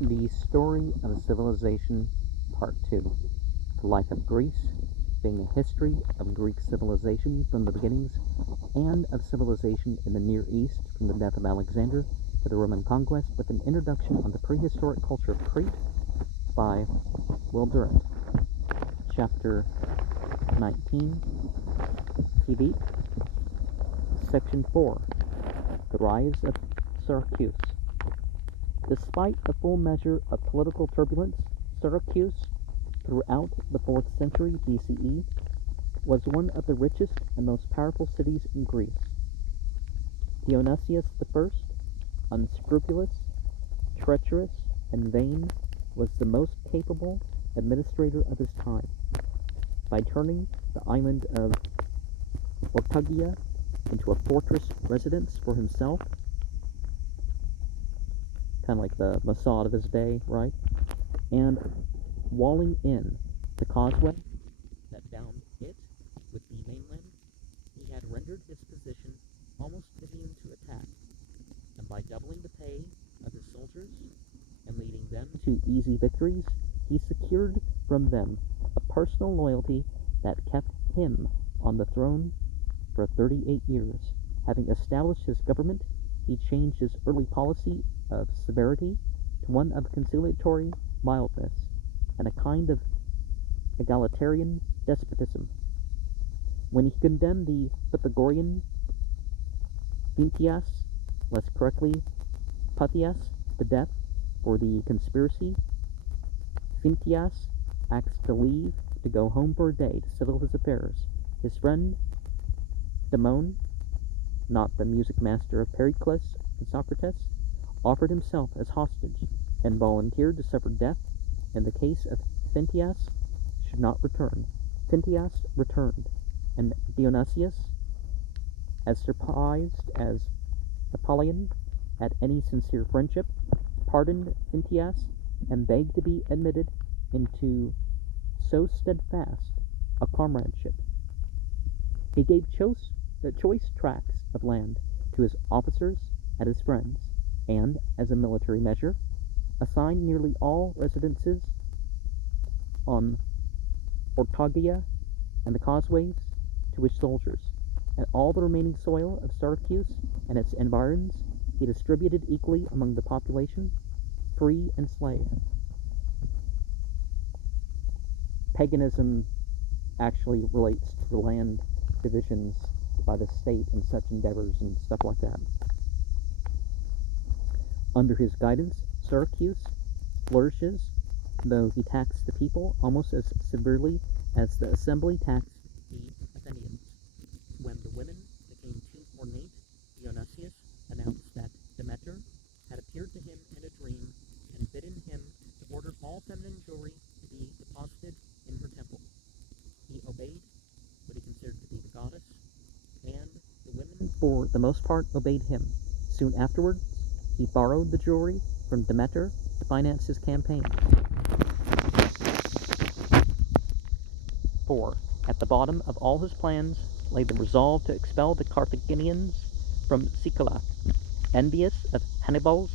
The Story of a Civilization, Part 2. The Life of Greece, being a history of Greek civilization from the beginnings, and of civilization in the Near East from the death of Alexander to the Roman conquest, with an introduction on the prehistoric culture of Crete by Durant. Chapter 19, TV, Section 4, The Rise of Syracuse. Despite a full measure of political turbulence, Syracuse, throughout the 4th century BCE, was one of the richest and most powerful cities in Greece. Dionysius I, unscrupulous, treacherous, and vain, was the most capable administrator of his time. By turning the island of Ortygia into a fortress residence for himself, kind of like the Mossad of his day, right? And walling in the causeway that bound it with the mainland, he had rendered his position almost immune to attack. And by doubling the pay of his soldiers and leading them to easy victories, he secured from them a personal loyalty that kept him on the throne for 38 years. Having established his government, he changed his early policy of severity to one of conciliatory mildness and a kind of egalitarian despotism. When he condemned the Pythagorean Phintias, less correctly Pythias, to death for the conspiracy, Phintias asked to leave to go home for a day to settle his affairs. His friend Damon, not the music master of Pericles and Socrates, offered himself as hostage and volunteered to suffer death in the case of Phintias should not return. Phintias returned, and Dionysius, as surprised as Apollyon at any sincere friendship, pardoned Phintias and begged to be admitted into so steadfast a comradeship. He gave choice tracts of land to his officers and his friends, and, as a military measure, assigned nearly all residences on Ortygia and the causeways to his soldiers, and all the remaining soil of Syracuse and its environs he distributed equally among the population, free and slave. Paganism actually relates to the land divisions by the state and such endeavors and stuff like that. Under his guidance, Syracuse flourishes, though he taxed the people almost as severely as the assembly taxed the Athenians. When the women became too ornate, Dionysius announced that Demeter had appeared to him in a dream and bidden him to order all feminine jewelry to be deposited in her temple. He obeyed what he considered to be the goddess, and the women, for the most part, obeyed him. Soon afterwards, he borrowed the jewelry from Demeter to finance his campaign. For, at the bottom of all his plans lay the resolve to expel the Carthaginians from Sicily. Envious of Hannibal's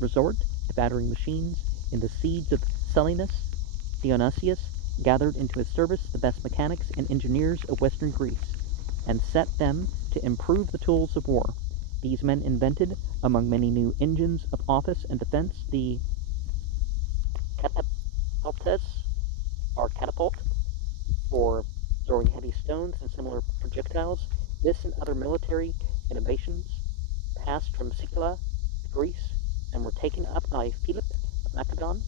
resort to battering machines in the siege of Selinus, Dionysius gathered into his service the best mechanics and engineers of western Greece, and set them to improve the tools of war. These men invented, among many new engines of office and defense, the catapultus, or catapult, for throwing heavy stones and similar projectiles. This and other military innovations passed from Sicily to Greece and were taken up by Philip of Macedon.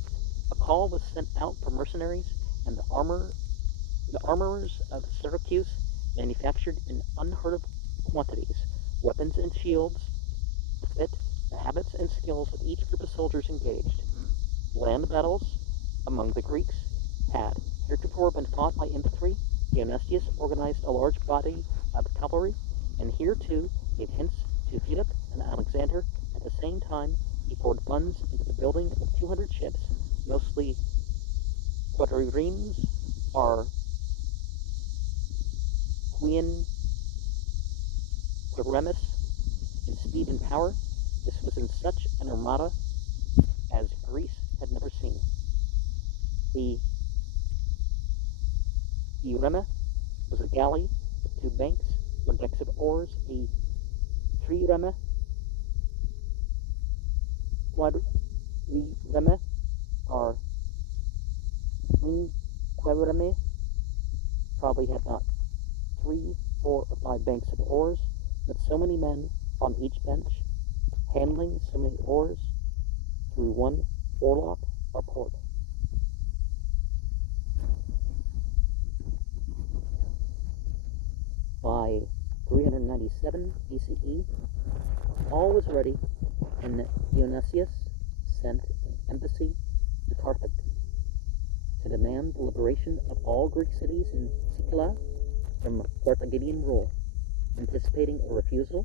A call was sent out for mercenaries, and the armorers of Syracuse manufactured in unheard of quantities weapons and shields to fit the habits and skills of each group of soldiers engaged. Land battles among the Greeks had heretofore been fought by infantry. Dionysius organized a large body of cavalry, and here too gave hints to Philip and Alexander. At the same time, he poured funds into the building of 200 ships, mostly quadriremes, or quadriremes, in speed and power. This was in such an armada as Greece trireme was a galley with two banks or decks of oars. A trireme, quadrireme, or quinquereme probably had not 3, 4, or 5 banks of oars, but so many men on each bench, handling so many oars through one forelock or port. By 397 BCE, all was ready, and Dionysius sent an embassy to Carthage to demand the liberation of all Greek cities in Sicily from Carthaginian rule. Anticipating a refusal,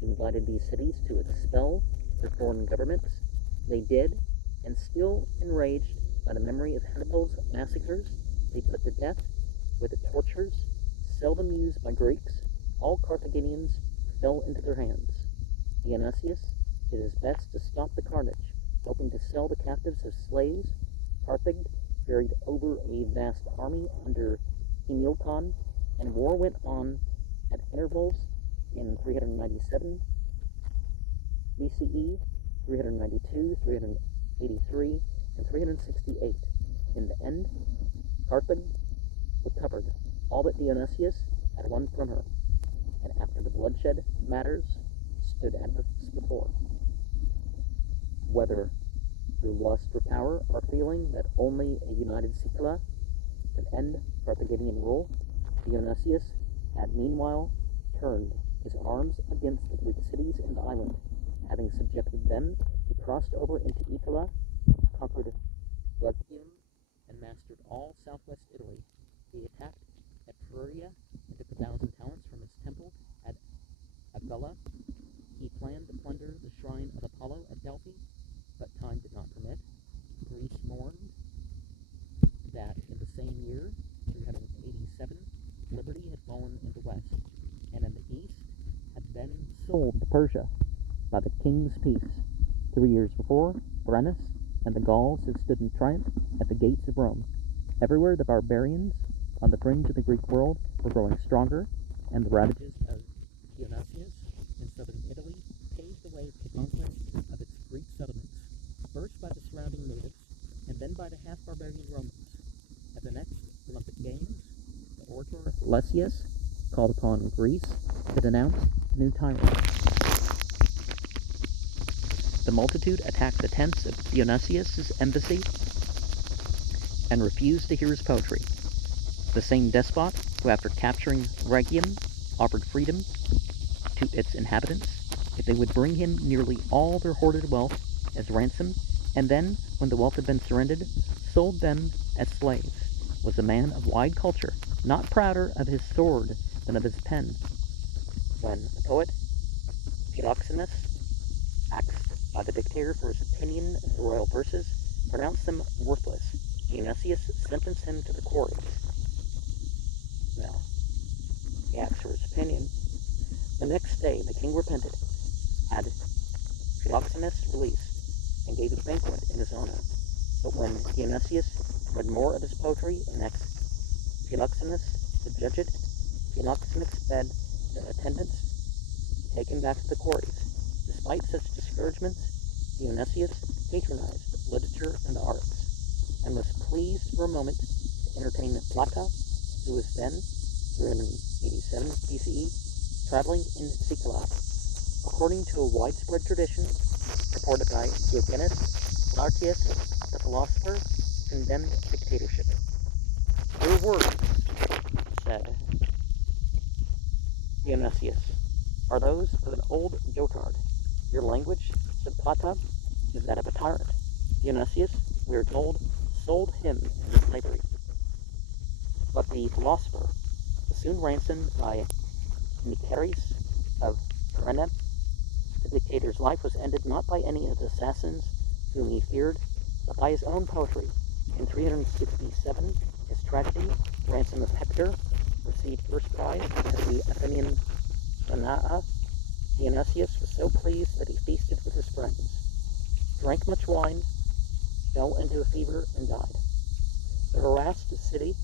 he invited these cities to expel their foreign governments. They did, and still enraged by the memory of Hannibal's massacres, they put to death with the tortures seldom used by Greeks. All Carthaginians fell into their hands. Dionysius did his best to stop the carnage, hoping to sell the captives as slaves. Carthage ferried over a vast army under Hamilcar, and war went on at intervals in 397 BCE, 392, 383, and 368. In the end, Carthage recovered all that Dionysius had won from her, and after the bloodshed matters stood as before. Whether through lust for power or feeling that only a united Sicily could end Carthaginian rule, Dionysius had meanwhile turned his arms against the Greek cities in the island. Having subjected them, he crossed over into Italy, conquered Rhegium, and mastered all southwest Italy. He attacked Etruria and took 1,000 talents from his temple at Abella. He planned to plunder the shrine of Apollo at Delphi, but time did not permit. Greece mourned that in the same year, 387, liberty had fallen in the west, and in the east had been sold to Persia by the king's peace. 3 years before, Brennus and the Gauls had stood in triumph at the gates of Rome. Everywhere the barbarians on the fringe of the Greek world were growing stronger, and the ravages of Dionysius in southern Italy paved the way for the conquest of its Greek settlements, first by the surrounding natives, and then by the half-barbarian Romans. At the next Olympic Games, the orator Lysias called upon Greece to denounce the new tyrant. The multitude attacked the tents of Dionysius' embassy and refused to hear his poetry. The same despot who, after capturing Rhegium, offered freedom to its inhabitants if they would bring him nearly all their hoarded wealth as ransom, and then, when the wealth had been surrendered, sold them as slaves, was a man of wide culture, not prouder of his sword than of his pen. When the poet Philoxenus, axed by the dictator for his opinion of the royal verses, pronounced them worthless, Dionysius sentenced him to the quarries. Now, he asked for his opinion. The next day, the king repented, had Philoxenus released, and gave a banquet in his honor. But when Dionysius read more of his poetry and asked Philoxenus to judge it, Philoxenus bade the attendants take him back to the quarries. Despite such discouragements, Dionysius patronized literature and the arts, and was pleased for a moment to entertain Plata, who was then, 387 BCE, traveling in Sicily. According to a widespread tradition, reported by Diogenes, Laertius, the philosopher, condemned dictatorship. "Your words," said Dionysius, "are those of an old dotard. Your language," said Plata, "is that of a tyrant." Dionysius, we are told, sold him into slavery. But the philosopher was soon ransomed by Nicaries of Corinna. The dictator's life was ended not by any of the assassins whom he feared, but by his own poetry. In 367, his tragedy, Ransom of Hector, received first prize at the Athenian Danae. Dionysius was so pleased that he feasted with his friends, drank much wine, fell into a fever, and died. The harassed city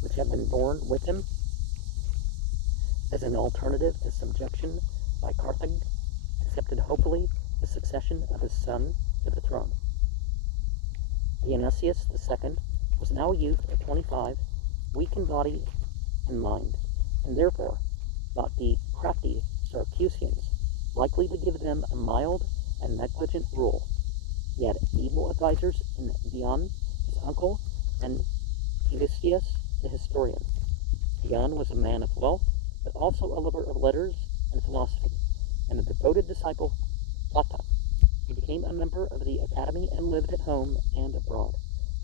which had been born with him as an alternative to subjection by Carthage, accepted hopefully the succession of his son to the throne. Dionysius II was now a youth of 25, weak in body and mind, and therefore thought the crafty Syracusans likely to give them a mild and negligent rule. He had able advisers in Dion, his uncle, and Eutychius, the historian. Dion was a man of wealth, but also a lover of letters and philosophy, and a devoted disciple of Plato. He became a member of the academy and lived at home and abroad.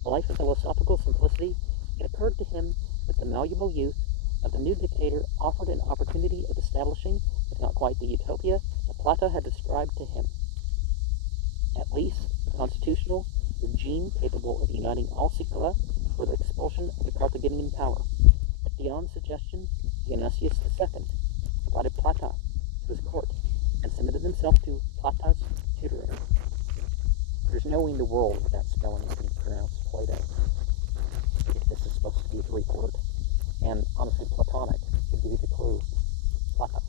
A life of philosophical simplicity, it occurred to him that the malleable youth of the new dictator offered an opportunity of establishing, if not quite the utopia that Plato had described to him. At least a constitutional regime capable of uniting all Sicily for the expulsion of the Carthaginian power. At Dion's suggestion, Dionysius II invited Plato to his court and submitted himself to Plato's tutoring. There's no way in the world without spelling I can pronounce Plato, if this is supposed to be a Greek word. And honestly, Platonic could give you the clue. Plato.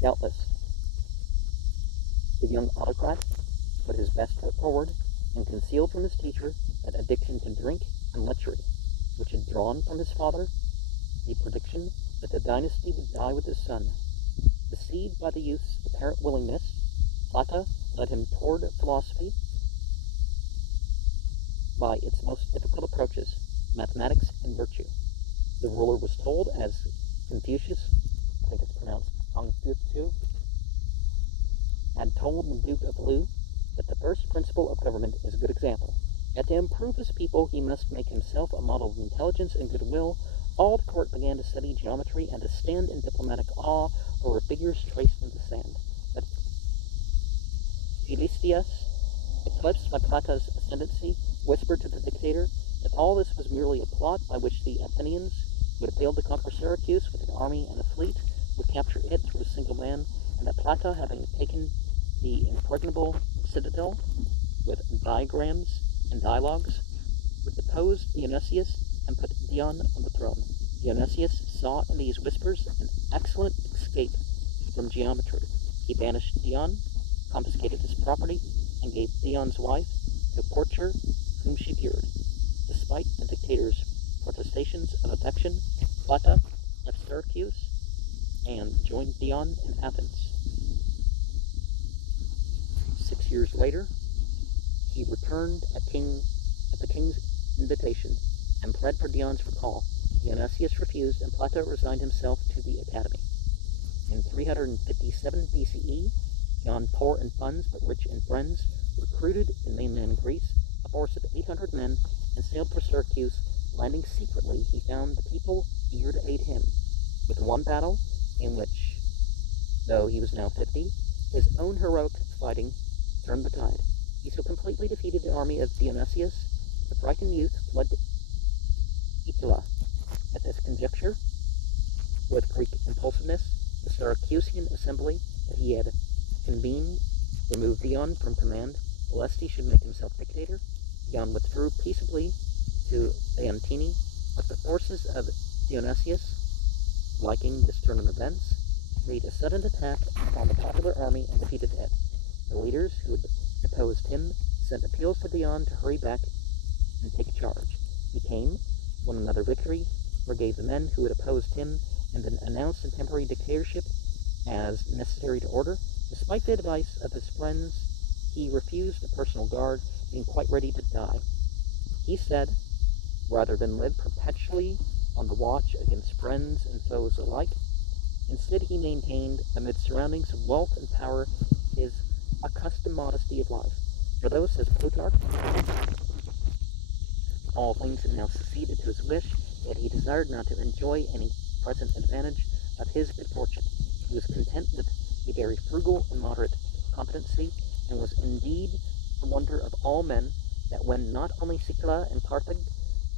Doubtless, the young autocrat put his best foot forward and concealed from his teacher that addiction to drink and lechery, which had drawn from his father the prediction that the dynasty would die with his son. Deceived by the youth's apparent willingness, Plato led him toward philosophy by its most difficult approaches, mathematics and virtue. The ruler was told, as Confucius, I think it's pronounced Confucius, had told the Duke of Lu that the first principle of government is a good example. That to improve his people he must make himself a model of intelligence and goodwill. All the court began to study geometry and to stand in diplomatic awe over figures traced in the sand. But Eutychius, eclipsed by Plato's ascendancy, whispered to the dictator that all this was merely a plot by which the Athenians, who had failed to conquer Syracuse with an army and a fleet, would capture it through a single man, and that Plato, having taken the impregnable citadel with diagrams and dialogues, would depose Dionysius and put Dion on the throne. Dionysius saw in these whispers an excellent escape from geometry. He banished Dion, confiscated his property, and gave Dion's wife to a courtier whom she feared. Despite the dictator's protestations of affection, Plato left Syracuse and joined Dion in Athens. 6 years later, he returned at the king's invitation and pled for Dion's recall. Dionysius refused, and Plato resigned himself to the academy. In 357 BCE, Dion, poor in funds but rich in friends, recruited in mainland Greece a force of 800 men and sailed for Syracuse. Landing secretly, he found the people eager to aid him. With one battle, in which, though he was now 50, his own heroic fighting turned the tide. He so completely defeated the army of Dionysius, the frightened youth fled to Italy. At this conjuncture, with Greek impulsiveness, the Syracusan assembly that he had convened removed Dion from command, lest he should make himself dictator. Dion withdrew peaceably to Leontini, but the forces of Dionysius, liking this turn of events, made a sudden attack upon the popular army and defeated it. The leaders who had opposed him sent appeals to Dion to hurry back and take charge. He came, won another victory, forgave the men who had opposed him, and then announced a temporary dictatorship as necessary to order. Despite the advice of his friends, he refused a personal guard, being quite ready to die. He said, rather than live perpetually on the watch against friends and foes alike, instead he maintained, amid surroundings of wealth and power, his accustomed modesty of life. For though, says Plutarch, all things had now succeeded to his wish, yet he desired not to enjoy any present advantage of his good fortune. He was content with a very frugal and moderate competency, and was indeed the wonder of all men, that when not only Sicily and Carthage,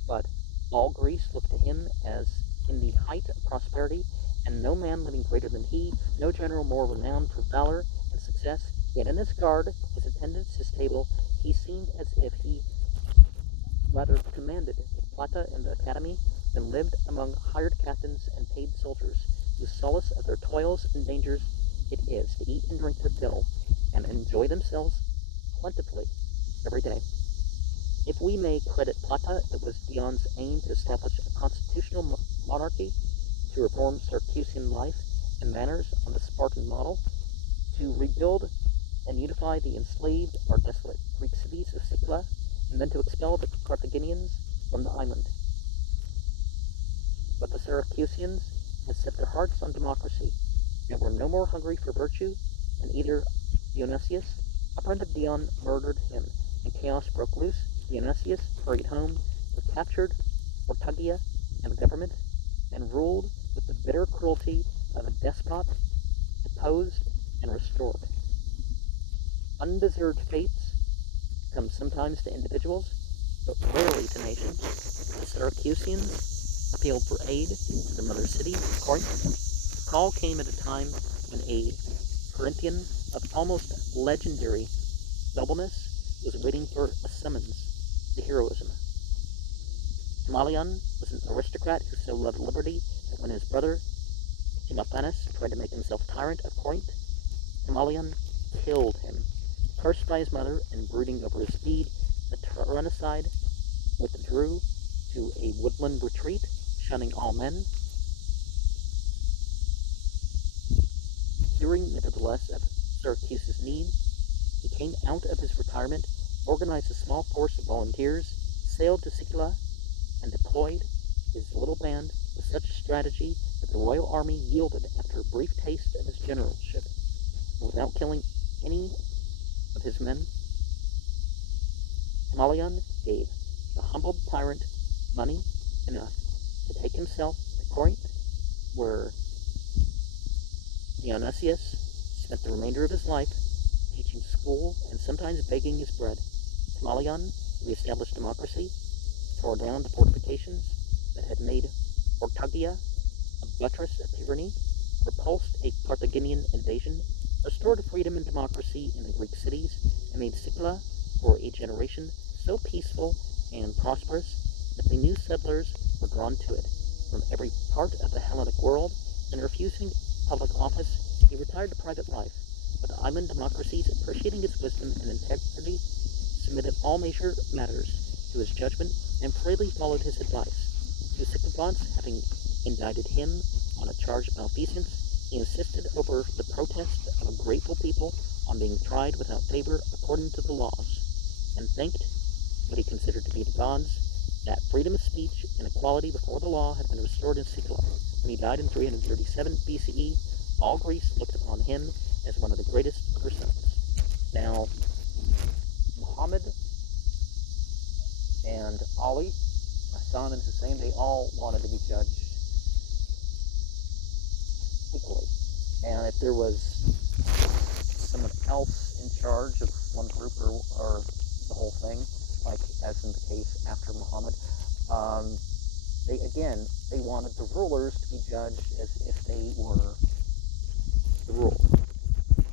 but all Greece looked to him as in the height of prosperity, and no man living greater than he, no general more renowned for valor and success, yet in his guard, his attendants, his table, he seemed as if he rather commanded plata in the academy than lived among hired captains and paid soldiers, whose solace of their toils and dangers it is to eat and drink their fill, and enjoy themselves plentifully every day. If we may credit Plata, it was Dion's aim to establish a constitutional monarchy, to reform Syracusan life and manners on the Spartan model, to rebuild and unify the enslaved or desolate Greek cities of Sicula, and then to expel the Carthaginians from the island. But the Syracusans had set their hearts on democracy, and were no more hungry for virtue, and either Dionysius, a friend of Dion, murdered him, and chaos broke loose. Dionysius hurried home, recaptured Ortygia and the government, and ruled with the bitter cruelty of a despot, deposed and restored. Undeserved fates come sometimes to individuals, but rarely to nations. The Syracusans appealed for aid to their mother city, Corinth. The call came at a time when a Corinthian of almost legendary nobleness was waiting for a summons to heroism. Timalion was an aristocrat who so loved liberty that when his brother Timophanus tried to make himself tyrant of Corinth, Timalion killed him. Cursed by his mother and brooding over his deed, the tyrannicide withdrew to a woodland retreat, shunning all men. Hearing, nevertheless, of Syracuse's need, he came out of his retirement, organized a small force of volunteers, sailed to Sicula, and deployed his little band with such strategy that the royal army yielded after a brief taste of his generalship. Without killing any of his men, Timalion gave the humbled tyrant money enough to take himself to Corinth, where Dionysius spent the remainder of his life teaching school and sometimes begging his bread. Timalion reestablished democracy, tore down the fortifications that had made Ortygia a buttress of tyranny, repulsed a Carthaginian invasion, restored freedom and democracy in the Greek cities, and made Sicula, for a generation, so peaceful and prosperous that the new settlers were drawn to it from every part of the Hellenic world, and refusing public office, he retired to private life. But the island democracies, appreciating his wisdom and integrity, submitted all major matters to his judgment and freely followed his advice. The sycophants, having indicted him on a charge of malfeasance, he insisted over the protest of a grateful people on being tried without favor according to the laws, and thanked what he considered to be the gods that freedom of speech and equality before the law had been restored in Sicula. When he died in 337 BCE, all Greece looked upon him as one of the greatest of her sons. Now, Muhammad and Ali, Hassan and Hussein, they all wanted to be judged equally. And if there was someone else in charge of one group or the whole thing, like as in the case after Muhammad, they wanted the rulers to be judged as if they were the ruled.